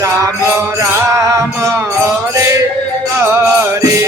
Ram Ram Hare Hare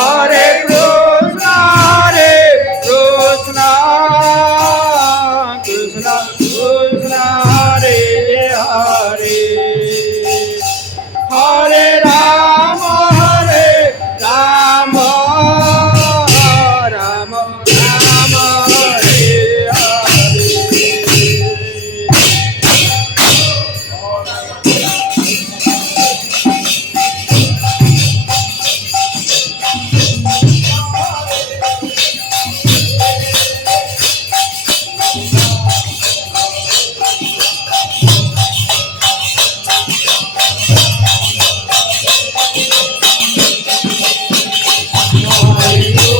Hare Krishna, Krishna Krishna, Hare Hare, Hare Rama, Rama Rama, Hare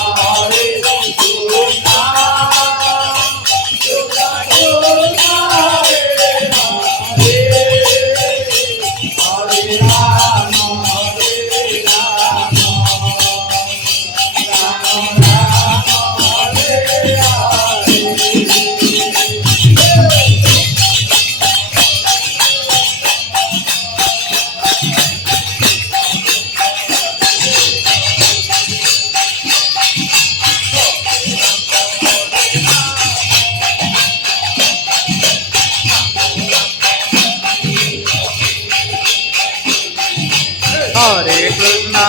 Hare. Hare Krishna,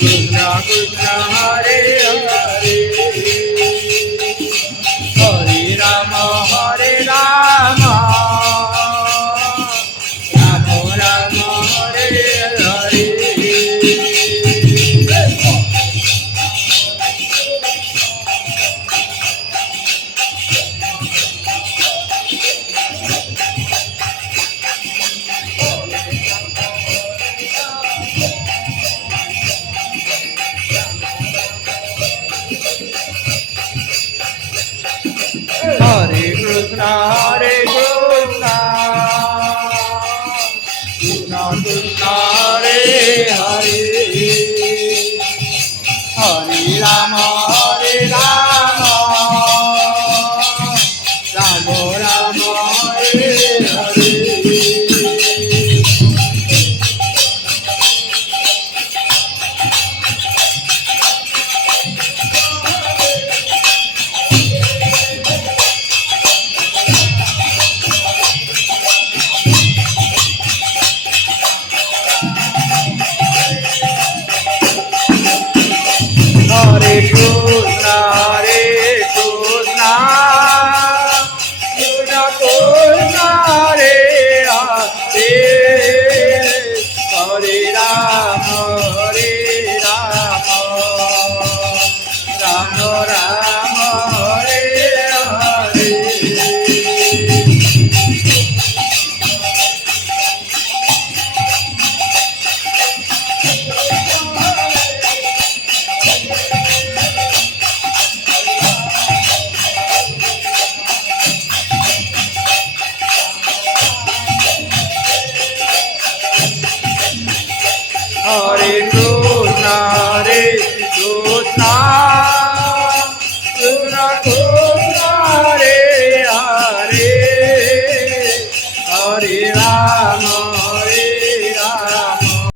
Krishna Krishna, Hare Hare, Hare Rama, Rama Rama, Hare Hare. Hare Krishna, Krishna Krishna, Hare Hare, Hare Rama, Rama Rama, Hare Hare. Hare Krishna, Krishna Krishna, Hare Hare, Hare Rama, Rama Rama, Hare Hare. Hare